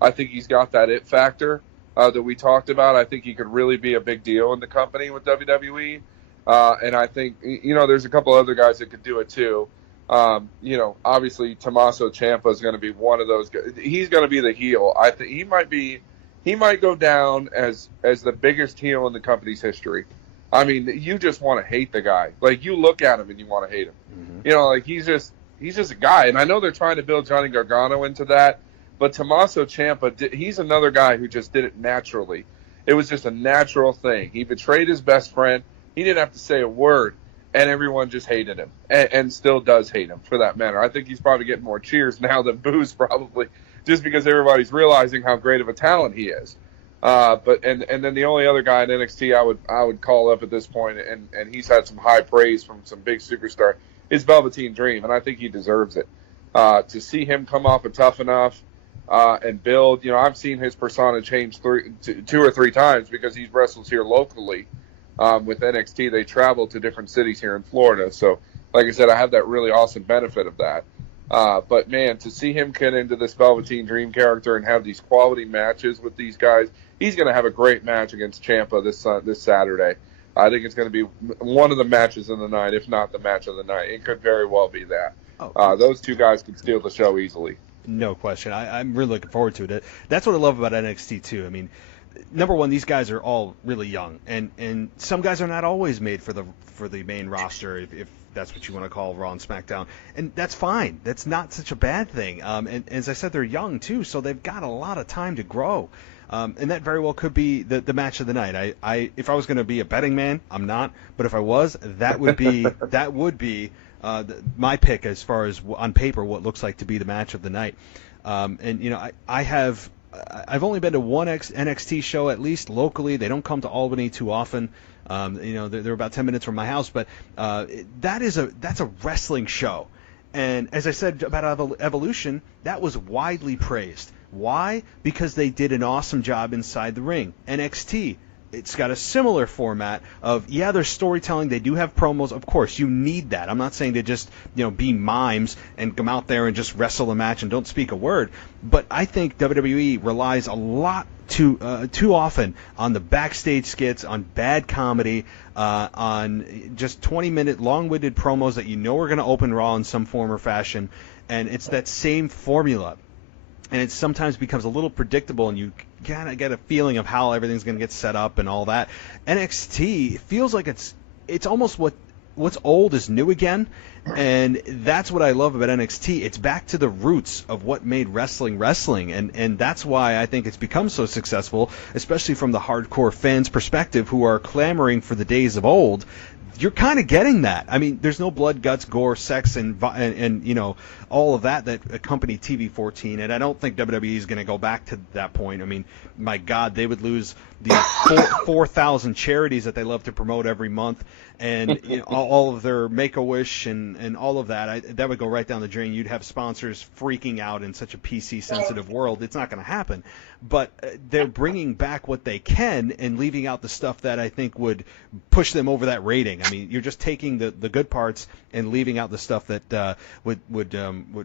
I think he's got that it factor that we talked about. I think he could really be a big deal in the company with WWE. And I think, there's a couple other guys that could do it too. Obviously Tommaso Ciampa is going to be one of those guys. He's going to be the heel. I think he might go down as the biggest heel in the company's history. You just want to hate the guy. Like, you look at him and you want to hate him. Mm-hmm. He's just a guy. And I know they're trying to build Johnny Gargano into that, but Tommaso Ciampa, he's another guy who just did it naturally. It was just a natural thing. He betrayed his best friend. He didn't have to say a word, and everyone just hated him, and still does hate him for that matter. I think he's probably getting more cheers now than boos, probably, just because everybody's realizing how great of a talent he is. But then the only other guy in NXT I would call up at this point, and he's had some high praise from some big superstar, is Velveteen Dream, and I think he deserves it. To see him come off of Tough Enough, and build. You know, I've seen his persona change two or three times because he wrestles here locally. With NXT, they travel to different cities here in Florida. So, like I said, I have that really awesome benefit of that. But, man, to see him get into this Velveteen Dream character and have these quality matches with these guys, he's going to have a great match against Ciampa this Saturday. I think it's going to be one of the matches of the night, if not the match of the night. It could very well be that. Those two guys could steal the show easily. No question. I'm really looking forward to it. That's what I love about NXT, too. I mean, number one, these guys are all really young, and some guys are not always made for the main roster, if that's what you want to call Raw and SmackDown, and that's fine. That's not such a bad thing. And as I said, they're young too, so they've got a lot of time to grow. And that very well could be the match of the night. If I was going to be a betting man, I'm not, but if I was, that would be my pick as far as on paper what looks like to be the match of the night. And you know, I've only been to one NXT show, at least locally. They don't come to Albany too often. You know, they're about 10 minutes from my house, but that's a wrestling show. And as I said about Evolution, that was widely praised. Why? Because they did an awesome job inside the ring. NXT, it's got a similar format of, there's storytelling. They do have promos. Of course, you need that. I'm not saying to just, be mimes and come out there and just wrestle a match and don't speak a word. But I think WWE relies a lot too often on the backstage skits, on bad comedy, on just 20-minute long-winded promos that are going to open Raw in some form or fashion. And it's that same formula. And it sometimes becomes a little predictable, and you kind of get a feeling of how everything's going to get set up and all that. NXT feels like it's almost what's old is new again, and that's what I love about NXT. It's back to the roots of what made wrestling, and that's why I think it's become so successful, especially from the hardcore fans' perspective who are clamoring for the days of old. You're kind of getting that. I mean, there's no blood, guts, gore, sex, and all of that accompany TV 14, and I don't think WWE is going to go back to that point. I mean, my God, they would lose the 4,000 charities that they love to promote every month, and all of their Make-A-Wish and all of that. That would go right down the drain. You'd have sponsors freaking out in such a PC-sensitive world. It's not going to happen. But they're bringing back what they can and leaving out the stuff that I think would push them over that rating. I mean, you're just taking the good parts and leaving out the stuff that would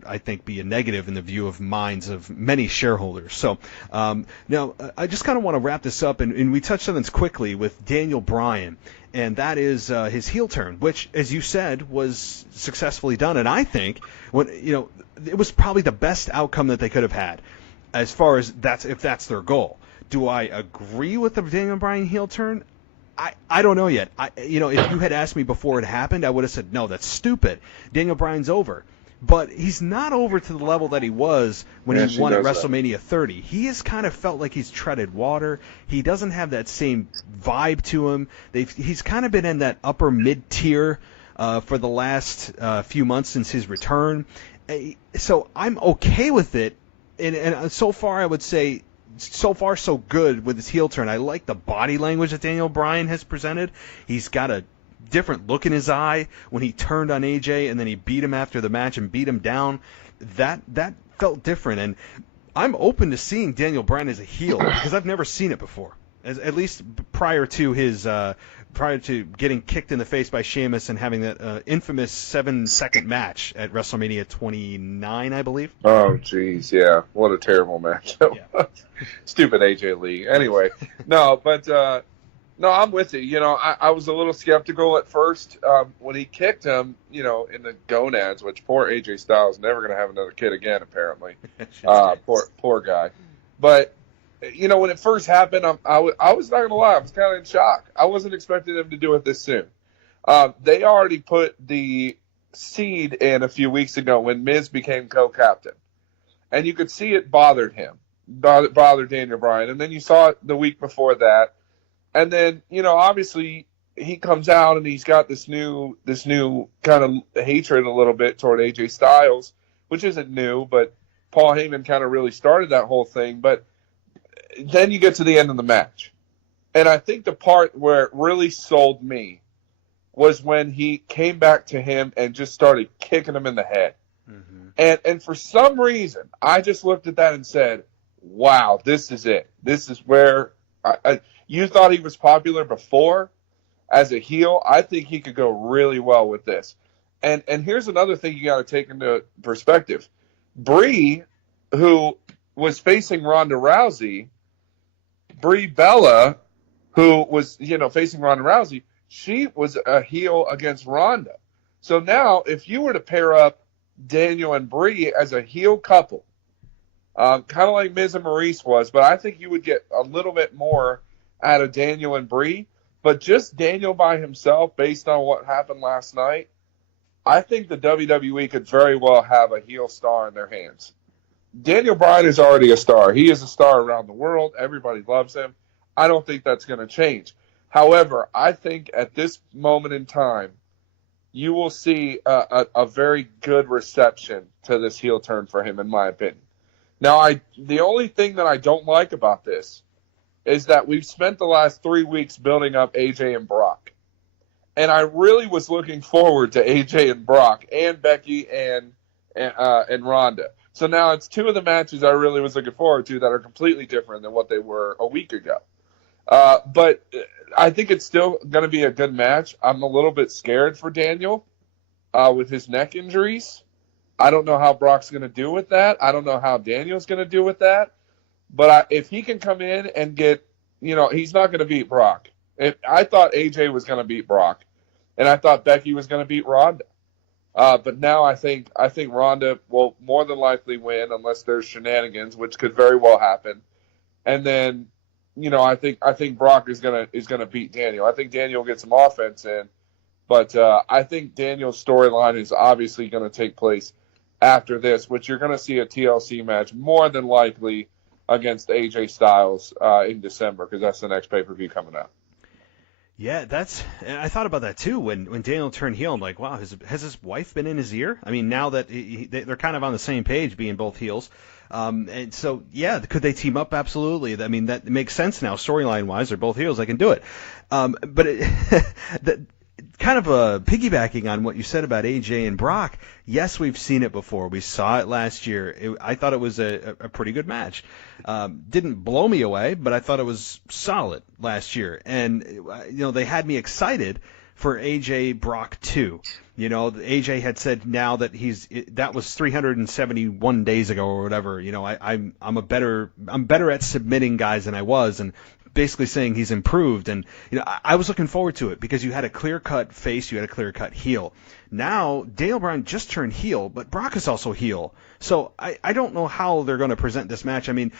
I think be a negative in the view of minds of many shareholders. So now I just kind of want to wrap this up, and we touched on this quickly with Daniel Bryan, and that is his heel turn, which, as you said, was successfully done. And I think it was probably the best outcome that they could have had, as far as if that's their goal. Do I agree with the Daniel Bryan heel turn? I don't know yet. If you had asked me before it happened, I would have said, no, that's stupid. Daniel Bryan's over. But he's not over to the level that he was when he won at WrestleMania 30. He has kind of felt like he's treaded water. He doesn't have that same vibe to him. He's kind of been in that upper mid-tier for the last few months since his return. So I'm okay with it. And so far, I would say, so far so good with his heel turn. I like the body language that Daniel Bryan has presented. He's got a different look in his eye when he turned on AJ and then he beat him after the match and beat him down. That felt different, and I'm open to seeing Daniel Bryan as a heel because I've never seen it before. At least prior to getting kicked in the face by Sheamus and having that infamous 7-second match at WrestleMania 29, I believe. Oh, jeez, yeah. What a terrible match. Yeah. Stupid AJ Lee. Anyway, no, I'm with you. I was a little skeptical at first when he kicked him, in the gonads, which poor AJ Styles never going to have another kid again, apparently. Poor guy. But when it first happened, I was not going to lie. I was kind of in shock. I wasn't expecting them to do it this soon. They already put the seed in a few weeks ago when Miz became co-captain. And you could see it bothered him, bothered Daniel Bryan. And then you saw it the week before that. And then, obviously he comes out and he's got this new kind of hatred a little bit toward AJ Styles, which isn't new, but Paul Heyman kind of really started that whole thing. But then you get to the end of the match. And I think the part where it really sold me was when he came back to him and just started kicking him in the head. Mm-hmm. And for some reason, I just looked at that and said, wow, this is it. This is where you thought he was popular before as a heel. I think he could go really well with this. And here's another thing you got to take into perspective. Brie, who was facing Ronda Rousey, Brie Bella, who was, facing Ronda Rousey, she was a heel against Ronda. So now, if you were to pair up Daniel and Brie as a heel couple, kind of like Miz and Maurice was, but I think you would get a little bit more out of Daniel and Brie. But just Daniel by himself, based on what happened last night, I think the WWE could very well have a heel star in their hands. Daniel Bryan is already a star. He is a star around the world. Everybody loves him. I don't think that's going to change. However, I think at this moment in time, you will see a very good reception to this heel turn for him, in my opinion. Now, the only thing that I don't like about this is that we've spent the last 3 weeks building up AJ and Brock. And I really was looking forward to AJ and Brock and Becky and Ronda. So now it's two of the matches I really was looking forward to that are completely different than what they were a week ago. But I think it's still going to be a good match. I'm a little bit scared for Daniel with his neck injuries. I don't know how Brock's going to do with that. I don't know how Daniel's going to do with that. But if he can come in and get, he's not going to beat Brock. I thought AJ was going to beat Brock, and I thought Becky was going to beat Ronda. But now I think Ronda will more than likely win unless there's shenanigans, which could very well happen. And then, I think Brock is gonna beat Daniel. I think Daniel will get some offense in, but I think Daniel's storyline is obviously going to take place after this, which you're going to see a TLC match more than likely against AJ Styles in December, because that's the next pay-per-view coming out. Yeah, I thought about that too when Daniel turned heel. I'm like, wow, has his wife been in his ear? I mean, now that they're kind of on the same page, being both heels. And so, yeah, could they team up? Absolutely. I mean, that makes sense now, storyline-wise. They're both heels. They can do it. But kind of piggybacking on what you said about AJ and Brock, yes, we've seen it before. We saw it last year. I thought it was a pretty good match. Didn't blow me away, but I thought it was solid last year. And, they had me excited for AJ Brock 2. AJ had said now that that was 371 days ago or whatever. I'm better at submitting guys than I was, and basically saying he's improved. And I was looking forward to it because you had a clear-cut face, you had a clear-cut heel. Now Daniel Bryan just turned heel, but Brock is also heel. So I don't know how they're going to present this match. I mean,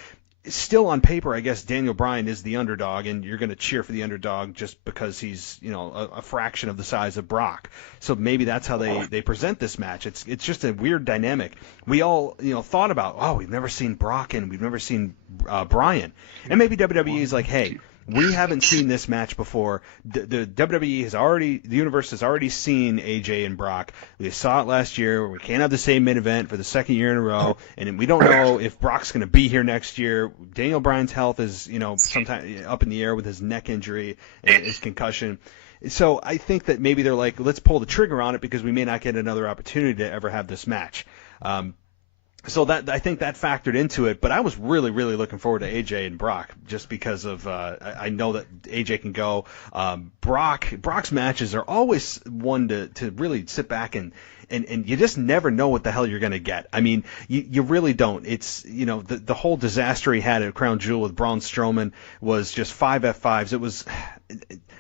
still on paper, I guess Daniel Bryan is the underdog, and you're going to cheer for the underdog just because he's, a fraction of the size of Brock. So maybe that's how they present this match. It's just a weird dynamic. We all, thought about, we've never seen Brock and we've never seen Bryan. And maybe WWE is like, hey, we haven't seen this match before. The WWE the universe has already seen AJ and Brock. We saw it last year. We can't have the same main event for the second year in a row, and we don't know if Brock's going to be here next year. Daniel Bryan's health is, sometimes up in the air with his neck injury and his concussion. So I think that maybe they're like, let's pull the trigger on it because we may not get another opportunity to ever have this match. So I think that factored into it, but I was really, really looking forward to AJ and Brock just because of I know that AJ can go. Brock's matches are always one to really sit back and you just never know what the hell you're going to get. I mean, you really don't. It's, the whole disaster he had at Crown Jewel with Braun Strowman was just 5 F5s. It was,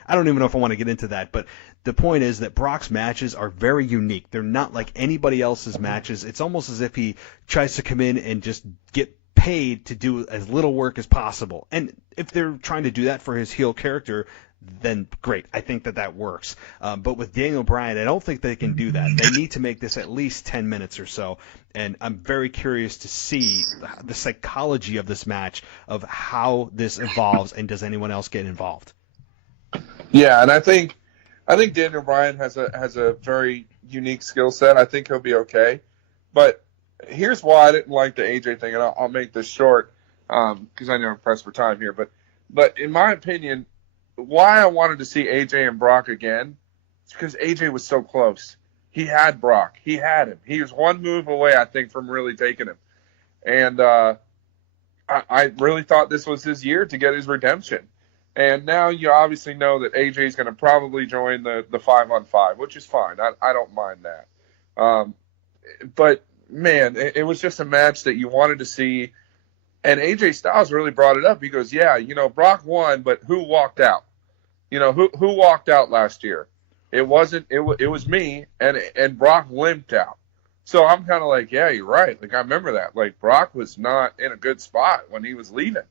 I don't even know if I want to get into that, but the point is that Brock's matches are very unique. They're not like anybody else's matches. It's almost as if he tries to come in and just get paid to do as little work as possible. And if they're trying to do that for his heel character, then great. I think that works. But with Daniel Bryan, I don't think they can do that. They need to make this at least 10 minutes or so. And I'm very curious to see the psychology of this match, of how this evolves, and does anyone else get involved? Yeah, and I think Daniel Bryan has a very unique skill set. I think he'll be okay. But here's why I didn't like the AJ thing, and I'll make this short because I know I'm pressed for time here. But in my opinion, why I wanted to see AJ and Brock again is because AJ was so close. he had Brock. He had him. He was one move away, I think, from really taking him. And I really thought this was his year to get his redemption. And now you obviously know that AJ is going to probably join the 5-on-5, which is fine. I don't mind that. But, man, it was just a match that you wanted to see. And AJ Styles really brought it up. He goes, yeah, Brock won, but who walked out? Who walked out last year? It was me, and Brock limped out. So I'm kind of like, yeah, you're right. Like, I remember that. Like, Brock was not in a good spot when he was leaving.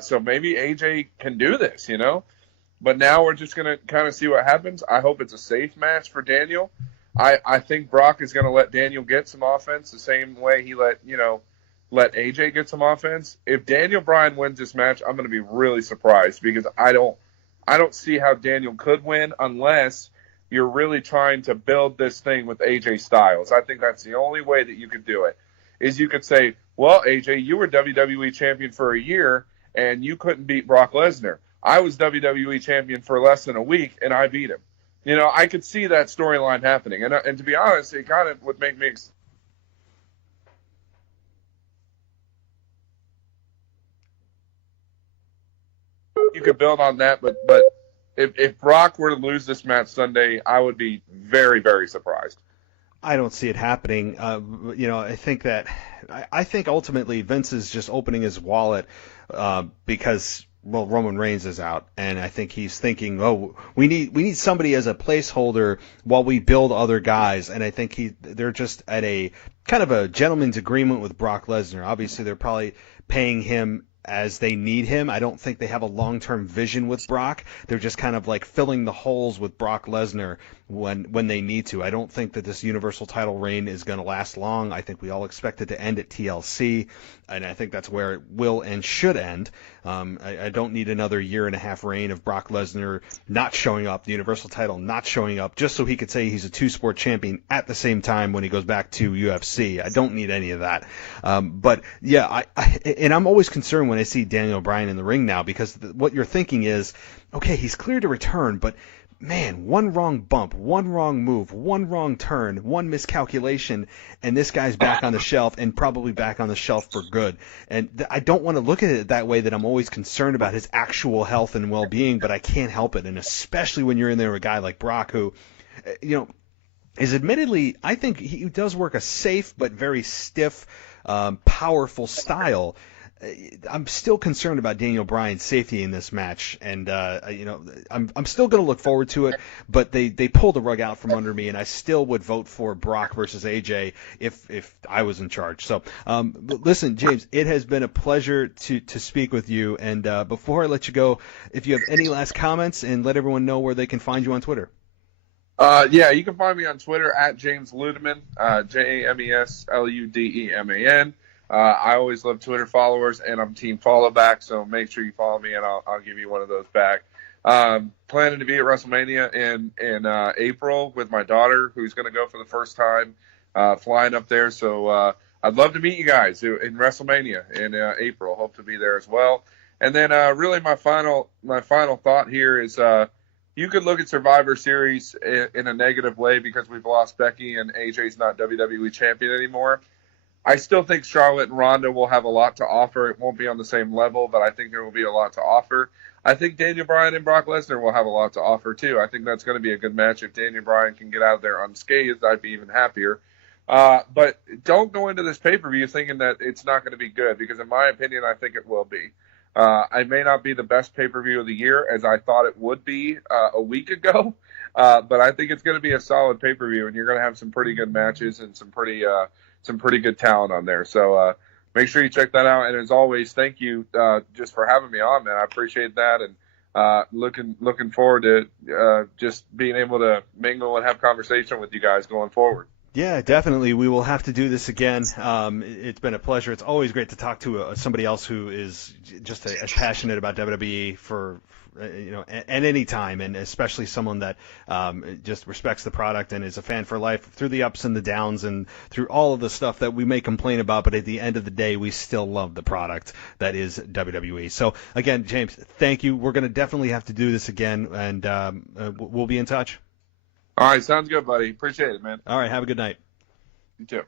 So maybe AJ can do this, But now we're just going to kind of see what happens. I hope it's a safe match for Daniel. I think Brock is going to let Daniel get some offense the same way he let AJ get some offense. If Daniel Bryan wins this match, I'm going to be really surprised because I don't see how Daniel could win unless you're really trying to build this thing with AJ Styles. I think that's the only way that you could do it, is you could say, well, AJ, you were WWE champion for a year, and you couldn't beat Brock Lesnar. I was WWE champion for less than a week, and I beat him. I could see that storyline happening. And to be honest, it kind of would make me you could build on that, but if Brock were to lose this match Sunday, I would be very, very surprised. I don't see it happening. I think ultimately Vince is just opening his wallet because Roman Reigns is out, and I think he's thinking, we need somebody as a placeholder while we build other guys, and I think they're just at a kind of a gentleman's agreement with Brock Lesnar. Obviously, they're probably paying him as they need him. I don't think they have a long-term vision with Brock. They're just kind of like filling the holes with Brock Lesnar when they need to. I don't think that this Universal title reign is going to last long. I think we all expect it to end at TLC, and I think that's where it will and should end. I don't need another year-and-a-half reign of Brock Lesnar not showing up, the Universal title not showing up, just so he could say he's a two-sport champion at the same time when he goes back to UFC. I don't need any of that. But, yeah, I'm always concerned when I see Daniel Bryan in the ring now, because what you're thinking is, okay, he's clear to return, but man, one wrong bump, one wrong move, one wrong turn, one miscalculation, and this guy's back on the shelf, and probably back on the shelf for good. And I don't want to look at it that way, that I'm always concerned about his actual health and well-being, but I can't help it. And especially when you're in there with a guy like Brock, who, is admittedly, I think he does work a safe but very stiff, powerful style. I'm still concerned about Daniel Bryan's safety in this match, and I'm still going to look forward to it. But they pulled the rug out from under me, and I still would vote for Brock versus AJ if I was in charge. So, listen, James, it has been a pleasure to speak with you. And before I let you go, if you have any last comments, and let everyone know where they can find you on Twitter. Yeah, you can find me on Twitter at James Ludeman, JamesLudeman. I always love Twitter followers, and I'm team follow back, so make sure you follow me, and I'll give you one of those back. Planning to be at WrestleMania in April with my daughter, who's going to go for the first time, flying up there. So I'd love to meet you guys in WrestleMania in April. Hope to be there as well. And then really my final thought here is you could look at Survivor Series in a negative way because we've lost Becky and AJ's not WWE champion anymore. I still think Charlotte and Ronda will have a lot to offer. It won't be on the same level, but I think there will be a lot to offer. I think Daniel Bryan and Brock Lesnar will have a lot to offer, too. I think that's going to be a good match. If Daniel Bryan can get out of there unscathed, I'd be even happier. But don't go into this pay-per-view thinking that it's not going to be good, because in my opinion, I think it will be. It may not be the best pay-per-view of the year, as I thought it would be a week ago, but I think it's going to be a solid pay-per-view, and you're going to have some pretty good matches and some pretty good talent on there. So make sure you check that out. And as always, thank you just for having me on, man. I appreciate that, and looking forward to just being able to mingle and have conversation with you guys going forward. Yeah, definitely. We will have to do this again. It's been a pleasure. It's always great to talk to somebody else who is just as passionate about WWE for at any time, and especially someone that just respects the product and is a fan for life through the ups and the downs and through all of the stuff that we may complain about, but at the end of the day, we still love the product that is WWE. So again, James, thank you. We're going to definitely have to do this again, and we'll be in touch. All right, sounds good, buddy. Appreciate it, man. All right, have a good night. You too.